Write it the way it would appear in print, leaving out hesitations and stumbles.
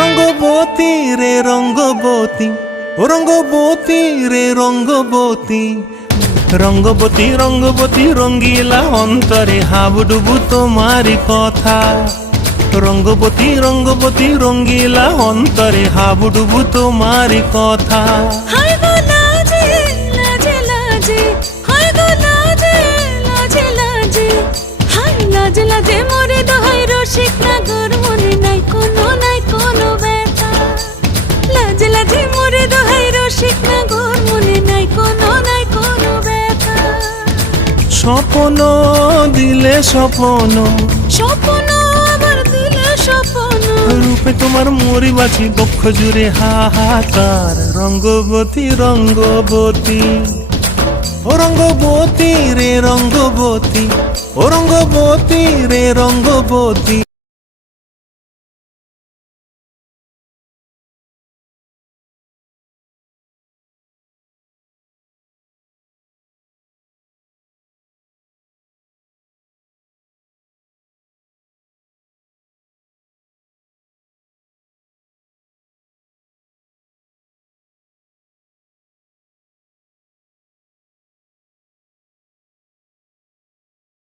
রঙ্গবতী রে রঙ্গবতী, ও রঙ্গবতী রে রঙ্গবতী, রঙ্গবতী রঙ্গবতী রঙ্গিলা অন্তরে হাবুডুবু তোমারি কথা। রঙ্গবতী রঙ্গবতী রঙ্গিলা অন্তরে হাবুডুবু তোমারি কথা। হায় গো লাজে লাজে লাজে, হায় গো লাজে লাজে লাজে, হায় লাজে লাজে মোরে দোহাই রসিক নাগর মনে নাই কোনো ব্যথা। লাজে লাজে মোরে দোহাই রসিক নাগর মনে নাই কোনো ব্যথা। স্বপ্ন দিলে স্বপ্ন, স্বপ্ন আবার দিলে স্বপ্ন, রূপে তোমার মরি বাছি বক্ষ জুড়ে হাহাকার। রঙ্গবতী রঙ্গবতী, ও রঙ্গবতী রে রঙ্গবতী, ও রঙ্গবতী রে রঙ্গবতী,